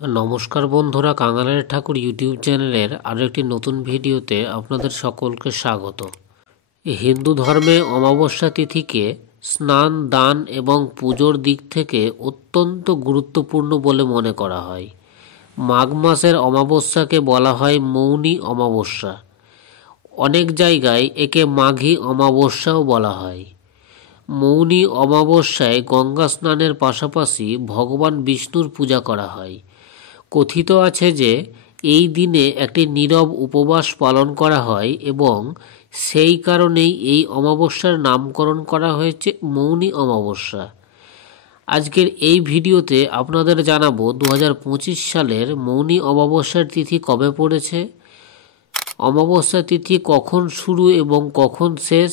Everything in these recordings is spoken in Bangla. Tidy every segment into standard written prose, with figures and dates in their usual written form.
নমস্কার বন্ধুরা, কাঙালের ঠাকুর ইউটিউব চ্যানেলের আরও একটি নতুন ভিডিওতে আপনাদের সকলকে স্বাগত। হিন্দু ধর্মে অমাবস্যা তিথিকে স্নান, দান এবং পুজোর দিক থেকে অত্যন্ত গুরুত্বপূর্ণ বলে মনে করা হয়। মাঘ মাসের অমাবস্যাকে বলা হয় মৌনী অমাবস্যা। অনেক জায়গায় একে মাঘী অমাবস্যাও বলা হয়। মৌনী অমাবস্যায় গঙ্গা স্নানের পাশাপাশি ভগবান বিষ্ণুর পূজা করা হয়। কথিত আছে যে এই দিনে একটি নীরব উপবাস পালন করা হয় এবং সেই কারণেই এই অমাবস্যার নামকরণ করা হয়েছে মৌনী অমাবস্যা। আজকের এই ভিডিওতে আপনাদের জানাবো 2025 সালের মৌনী অমাবস্যার তিথি কবে পড়েছে, অমাবস্যা তিথি কখন শুরু এবং কখন শেষ,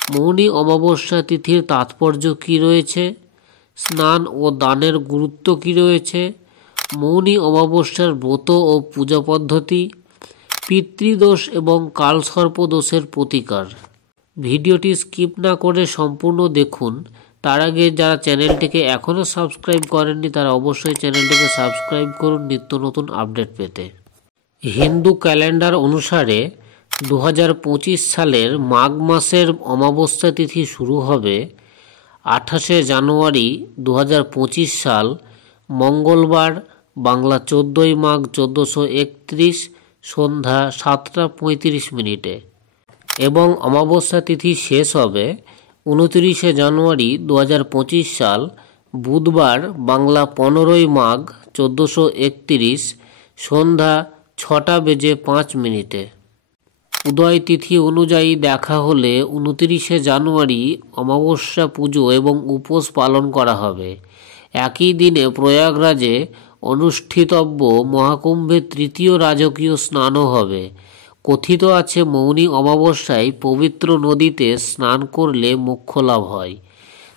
মৌনী অমাবস্যা তিথির তাৎপর্য কী রয়েছে, স্নান ও দানের গুরুত্ব কী রয়েছে, মৌনী অমাবস্যার ব্রত ও পূজা পদ্ধতি, পিতৃদোষ এবং কালসর্প দোষের প্রতিকার। ভিডিওটি স্কিপ না করে সম্পূর্ণ দেখুন। তার আগে যারা চ্যানেলটিকে এখনও সাবস্ক্রাইব করেননি তারা অবশ্যই চ্যানেলটিকে সাবস্ক্রাইব করুন নিত্য নতুন আপডেট পেতে। হিন্দু ক্যালেন্ডার অনুসারে 2025 সালের মাঘ মাসের অমাবস্যা তিথি শুরু হবে 28শে জানুয়ারি 2025 সাল মঙ্গলবার, বাংলা 14ই মাঘ 1431 সন্ধ্যা 7টা 35 এবং অমাবস্যা তিথি শেষ হবে 29শে জানুয়ারি 2025 সাল বুধবার, বাংলা 15ই মাঘ 1431 সন্ধ্যা 6টা 05 উদয় তিথি অনুযায়ী দেখা হলে 29শে জানুয়ারি অমাবস্যা পুজো এবং উপোস পালন করা হবে। একই দিনে প্রয়াগরাজে অনুষ্ঠিতব্য মহাকুম্ভের তৃতীয় রাজকীয় স্নানও হবে। কথিত আছে মৌনী অমাবস্যায় পবিত্র নদীতে স্নান করলে মোক্ষ লাভ হয়।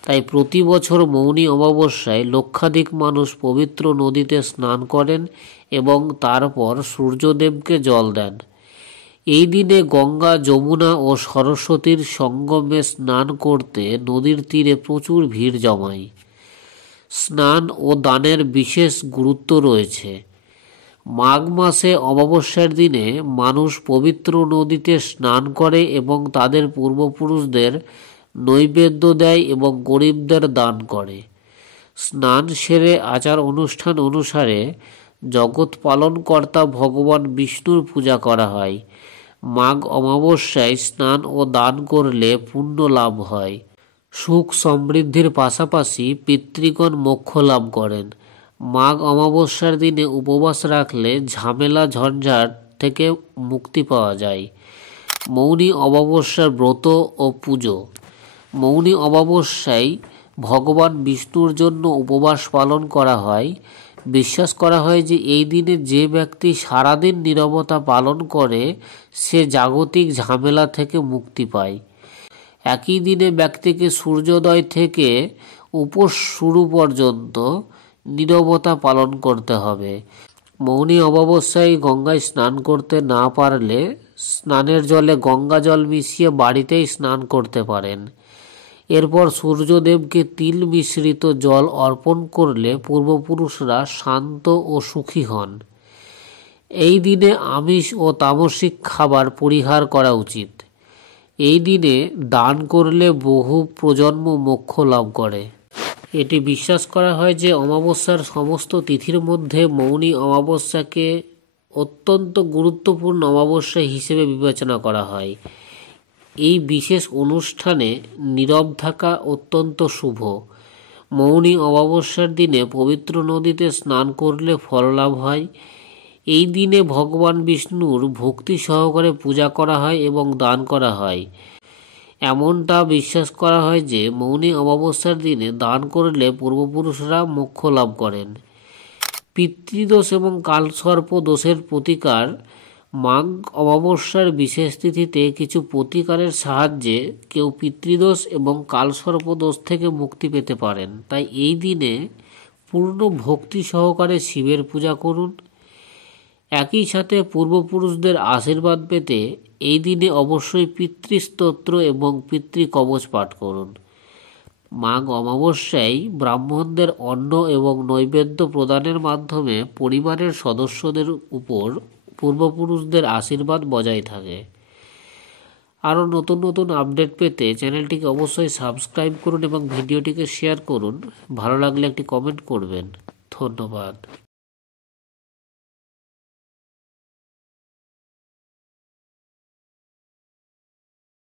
তাই প্রতি বছর মৌনী অমাবস্যায় লক্ষাধিক মানুষ পবিত্র নদীতে স্নান করেন এবং তারপর সূর্যদেবকে জল দেন। এই দিনে গঙ্গা, যমুনা ও সরস্বতীর সঙ্গমে স্নান করতে নদীর তীরে প্রচুর ভিড় জমায়। স্নান ও দানের বিশেষ গুরুত্ব রয়েছে। মাঘ মাসে অমাবস্যার দিনে মানুষ পবিত্র নদীতে স্নান করে এবং তাদের পূর্বপুরুষদের নৈবেদ্য দেয় এবং গরিবদের দান করে। স্নান সেরে আচার অনুষ্ঠান অনুসারে জগৎ পালনকর্তা ভগবান বিষ্ণুর পূজা করা হয়। মাঘ অমাবস্যায় স্নান ও দান করলে পুণ্য লাভ হয়। সুখ সমৃদ্ধির পাশাপাশি পিতৃগণ মোক্ষ লাভ করেন। মাঘ অমাবস্যার দিনে উপবাস রাখলে ঝামেলা ঝঞ্ঝাট থেকে মুক্তি পাওয়া যায়। মৌনী অমাবস্যার ব্রত ও পুজো। মৌনী অমাবস্যায় ভগবান বিষ্ণুর জন্য উপবাস পালন করা হয়। বিশ্বাস করা হয় যে এই দিনে যে ব্যক্তি সারাদিন নীরবতা পালন করে সে জাগতিক ঝামেলা থেকে মুক্তি পায়। একই দিনে ব্যক্তিকে সূর্যোদয় থেকে উপোস শুরু পর্যন্ত নীরবতা পালন করতে হবে। মৌনী অমাবস্যায় গঙ্গায় স্নান করতে না পারলে স্নানের জলে গঙ্গা জল মিশিয়ে বাড়িতেই স্নান করতে পারেন। এরপর সূর্যদেবকে তিল মিশ্রিত জল অর্পণ করলে পূর্বপুরুষরা শান্ত ও সুখী হন। এই দিনে আমিষ ও তামসিক খাবার পরিহার করা উচিত। এই দিনে দান করলে বহু প্রজন্ম মোক্ষ লাভ করে। এটি বিশ্বাস করা হয় যে অমাবস্যার সমস্ত তিথির মধ্যে মৌনী অমাবস্যাকে অত্যন্ত গুরুত্বপূর্ণ অমাবস্যা হিসেবে বিবেচনা করা হয়। এই বিশেষ অনুষ্ঠানে নীরব থাকা অত্যন্ত শুভ। মৌনী অমাবস্যার দিনে পবিত্র নদীতে স্নান করলে ফল লাভ হয়। এই দিনে ভগবান বিষ্ণুর ভক্তি সহকারে পূজা করা হয় এবং দান করা হয়। এমনটা বিশ্বাস করা হয় যে মৌনী অমাবস্যার দিনে দান করলে পূর্বপুরুষরা মোক্ষ লাভ করেন। পিতৃদোষ এবং কালসর্প দোষের প্রতিকার। মাঘ অমাবস্যার বিশেষ তিথিতে কিছু প্রতিকারের সাহায্যে কেউ পিতৃদোষ এবং কালসর্প দোষ থেকে মুক্তি পেতে পারেন। তাই এই দিনে পূর্ণ ভক্তি সহকারে শিবের পূজা করুন। একই সাথে পূর্বপুরুষদের আশীর্বাদ পেতে এই দিনে অবশ্যই পিতৃস্তোত্র এবং পিতৃকবচ পাঠ করুন। মাঘ অমাবস্যায় ব্রাহ্মণদের অন্ন এবং নৈবেদ্য প্রদানের মাধ্যমে পরিবারের সদস্যদের উপর পূর্বপুরুষদের আশীর্বাদ বজায় থাকে। আরও নতুন নতুন আপডেট পেতে চ্যানেলটিকে অবশ্যই সাবস্ক্রাইব করুন এবং ভিডিওটিকে শেয়ার করুন। ভালো লাগলে একটি কমেন্ট করবেন। ধন্যবাদ।